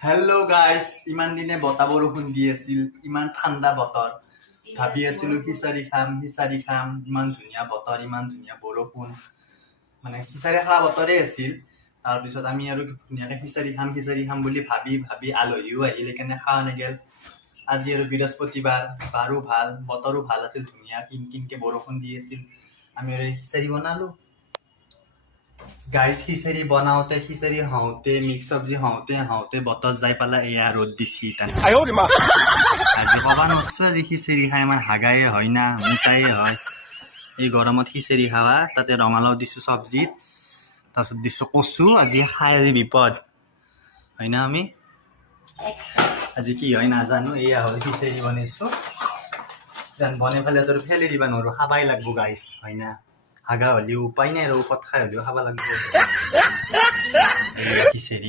Hello' guys, ইমান দিনে বতাহ বৰষুণ দি আছিল, ইমান ঠাণ্ডা বতৰ। ভাবি আছিলো খিচাৰি খাম, ইমান ধুনীয়া বতৰ, ইমান ধুনীয়া বৰষুণ, মানে খিচাৰি খোৱা বতৰে আছিল। তাৰপিছত আমি আৰু ধুনীয়াকে খিচাৰি খাম বুলি ভাবি আলহীও আহিলে কেনে খোৱা নেগেল। আজি আৰু বৃহস্পতিবাৰ, বাৰো ভাল, বতৰো ভাল আছিল, ধুনীয়া কিনকে বৰষুণ দি আছিল। আমি আৰু খিচাৰি বনালো। গাইজ খিচাৰি বনাওঁতে মিক্স চব্জি হওঁতে বতৰ যাই পালা এয়া ৰ'দ দিছি। আজি কবা নৰছো আজি খিচাৰি খাই আমাৰ হাগায়ে হয় না মোটায়ে হয়। এই গৰমত খিচাৰি খাৱা, তাতে ৰঙালাও দিছো চব্জিত, তাৰপিছত দিছো কচু। আজি খাই বিপদ হয় না। আমি আজি কি হয় নাজানো। এয়া হ'ল খিচাৰি বনাইছো, বনাই পেলাই তোৰ ফেলে দিবা নোৱাৰো, খাবাই লাগবো গাইজ হয় না। হাগা হ'লেও উপায় নাই আৰু ঔষধ খাই হ'লেও খাব লাগিব খিচাৰি।